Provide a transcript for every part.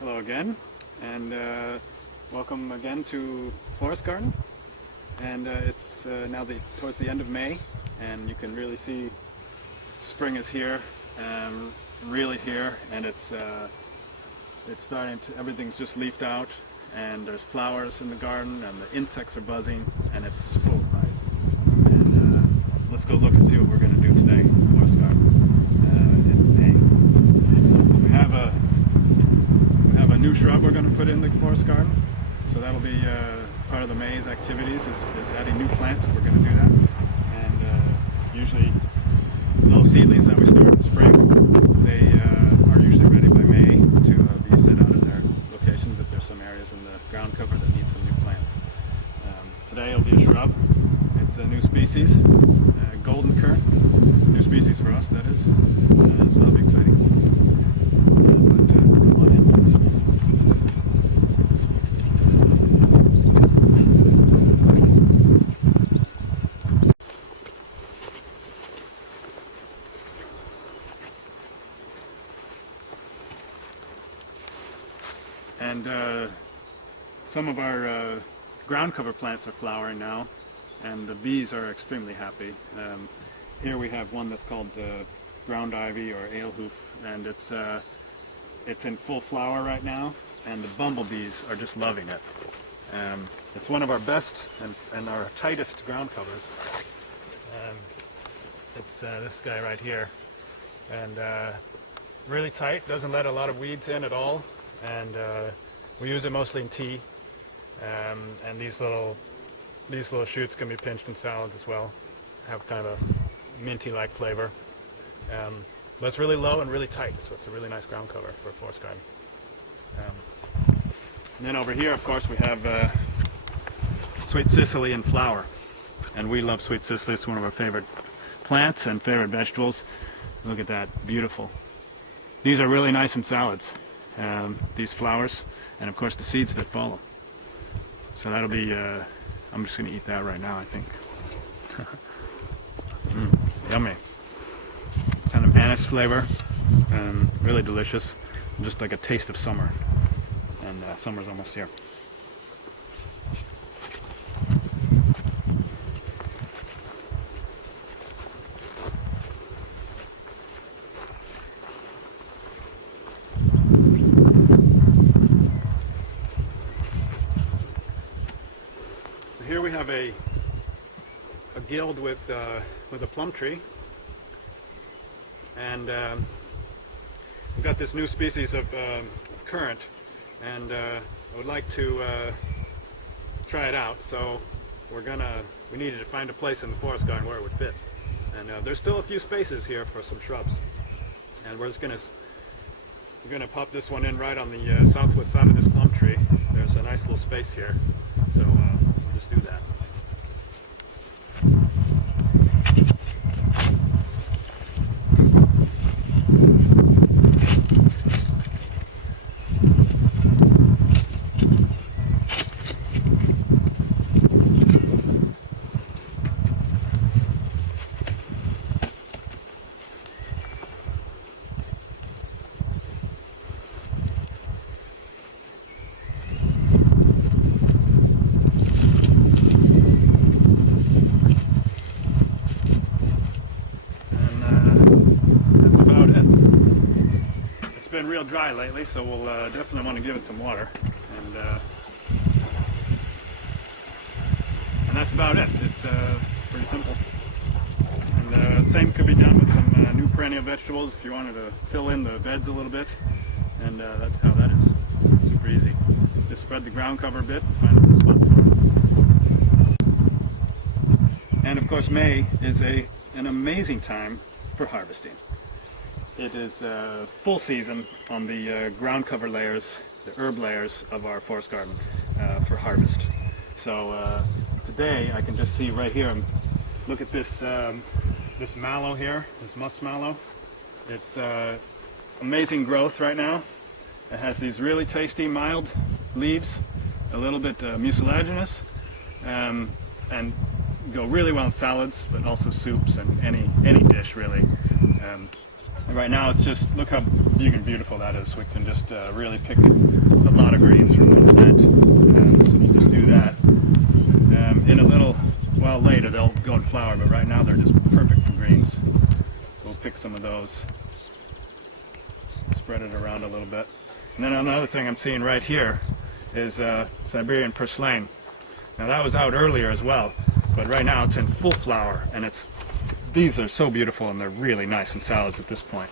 Hello again, and welcome again to Forest Garden. And it's now towards the end of May, and you can really see spring is here, really here, and it's starting to. Everything's just leafed out, and there's flowers in the garden, and the insects are buzzing, and it's full of life. And let's go look and see what we're going to do today in Forest Garden in May. We have a new shrub we're going to put in the forest garden, so that'll be part of the May's activities is adding new plants if we're going to do that. And usually little seedlings that we start in spring, they are usually ready by May to be set out in their locations if there's some areas in the ground cover that need some new plants. Today it'll be a shrub. It's a new species, golden currant, new species for us that is, so that'll be exciting. Come on in. And some of our ground cover plants are flowering now, and the bees are extremely happy. Here we have one that's called ground ivy or alehoof, and it's in full flower right now, and the bumblebees are just loving it. It's one of our best and our tightest ground covers. It's this guy right here, and really tight, doesn't let a lot of weeds in at all. And we use it mostly in tea, and these little shoots can be pinched in salads as well. Have kind of a minty-like flavor, but it's really low and really tight, so it's a really nice ground cover for a forest garden. And then over here, of course, we have sweet cicely in flower, and we love sweet cicely. It's one of our favorite plants and favorite vegetables. Look at that, beautiful. These are really nice in salads. These flowers, and of course the seeds that follow. So that'll be, I'm just going to eat that right now, I think. Yummy. Kind of anise flavor, really delicious, just like a taste of summer. And summer's almost here. Here we have a guild with a plum tree, and we've got this new species of currant, and I would like to try it out. So we needed to find a place in the forest garden where it would fit, and there's still a few spaces here for some shrubs, and we're gonna pop this one in right on the southwest side of this plum tree. There's a nice little space here, so we'll just do that. It's been real dry lately, so we'll definitely want to give it some water, and that's about it. It's pretty simple. And same could be done with some new perennial vegetables if you wanted to fill in the beds a little bit, and that's how that is. Super easy. Just spread the ground cover a bit and find a little spot for it. And of course, May is an amazing time for harvesting. It is full season on the ground cover layers, the herb layers of our forest garden for harvest. So today I can just see right here, look at this this mallow here, this musk mallow. It's amazing growth right now. It has these really tasty, mild leaves, a little bit mucilaginous, and go really well in salads, but also soups and any dish really. And right now it's just, look how big and beautiful that is. We can just really pick a lot of greens from one plant. So we'll just do that. In a little while later they'll go and flower, but right now they're just perfect for greens. So we'll pick some of those, spread it around a little bit. And then another thing I'm seeing right here is Siberian purslane. Now that was out earlier as well, but right now it's in full flower, and these are so beautiful, and they're really nice in salads at this point.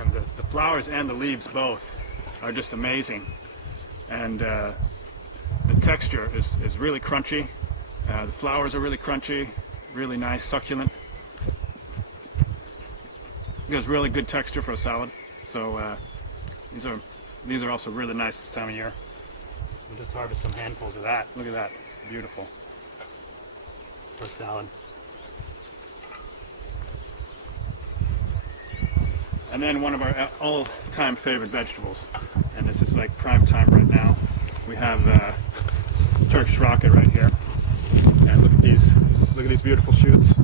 And the flowers and the leaves both are just amazing, and the texture is really crunchy. The flowers are really crunchy, really nice, succulent. It gives really good texture for a salad. So these are also really nice this time of year. We'll just harvest some handfuls of that. Look at that, beautiful for a salad. And then one of our all-time favorite vegetables, and this is like prime time right now. We have Turkish rocket right here, and look at these beautiful shoots.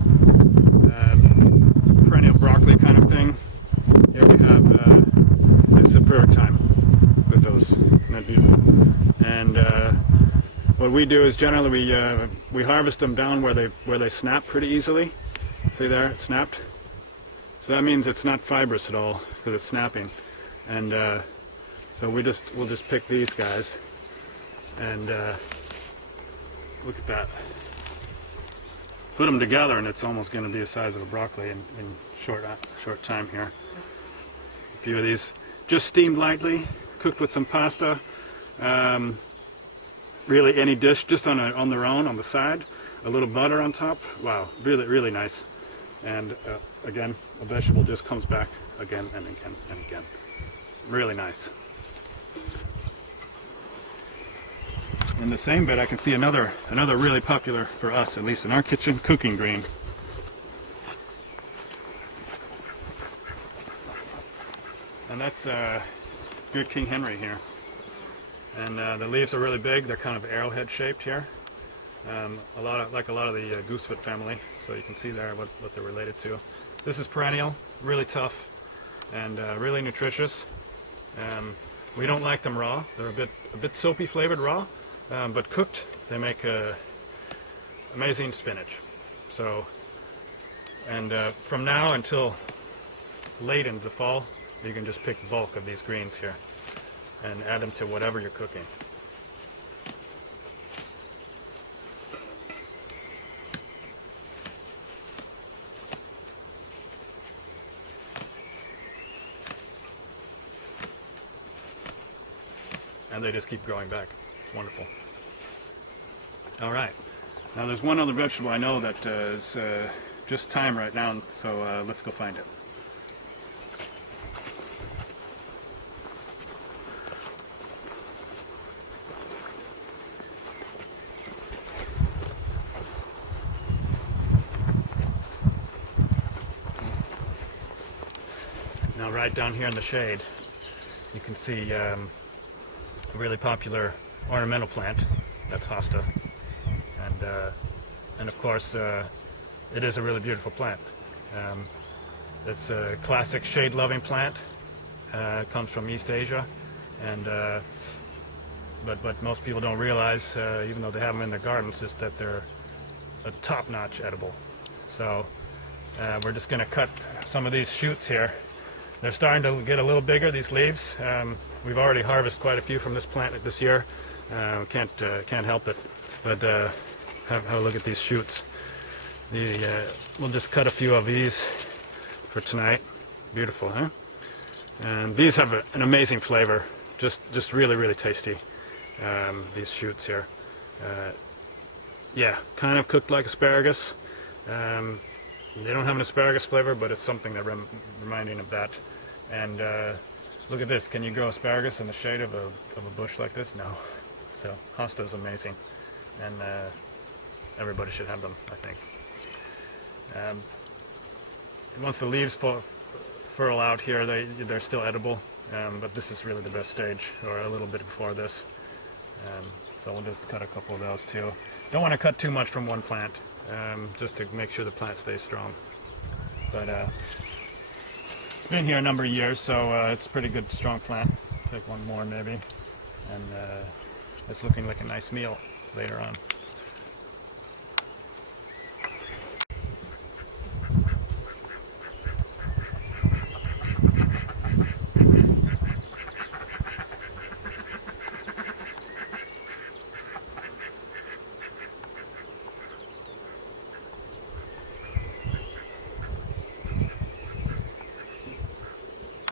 Perennial broccoli kind of thing. Here we have it's the perfect time with those. Isn't that beautiful? And what we do is generally we harvest them down where they snap pretty easily. See there, it snapped. So that means it's not fibrous at all because it's snapping. And so we'll just pick these guys, and look at that. Put them together, and it's almost going to be the size of a broccoli in short time here. A few of these just steamed lightly, cooked with some pasta. Really any dish, just on their own on the side, a little butter on top. Wow, really nice. And again, a vegetable just comes back again and again and again. Really nice. In the same bed I can see another really popular for us, at least in our kitchen, cooking green. And that's good King Henry here. And the leaves are really big. They're kind of arrowhead shaped here. Like a lot of the goosefoot family. So you can see there what they're related to. This is perennial, really tough, and really nutritious. We don't like them raw. They're a bit soapy flavored raw. But cooked, they make amazing spinach. So, and from now until late into the fall, you can just pick the bulk of these greens here and add them to whatever you're cooking. And they just keep growing back. It's wonderful. All right. Now there's one other vegetable I know that is just time right now, so let's go find it. Now right down here in the shade, you can see a really popular ornamental plant. That's hosta, and of course it is a really beautiful plant. It's a classic shade-loving plant. Comes from East Asia, and but most people don't realize, even though they have them in their gardens, is that they're a top-notch edible. So we're just going to cut some of these shoots here. They're starting to get a little bigger, these leaves. We've already harvested quite a few from this plant this year. Can't help it. But have a look at these shoots. We'll just cut a few of these for tonight. Beautiful, huh? And these have an amazing flavor. Just really tasty. These shoots here. Yeah, kind of cooked like asparagus. They don't have an asparagus flavor, but it's something that reminding of that. And look at this. Can you grow asparagus in the shade of a bush like this? No. So hosta is amazing, and everybody should have them, I think. Once the leaves furl out here, they're still edible, but this is really the best stage, or a little bit before this. So we'll just cut a couple of those too. Don't want to cut too much from one plant, just to make sure the plant stays strong. But it's been here a number of years, so it's a pretty good strong plant. Take one more maybe, and it's looking like a nice meal later on.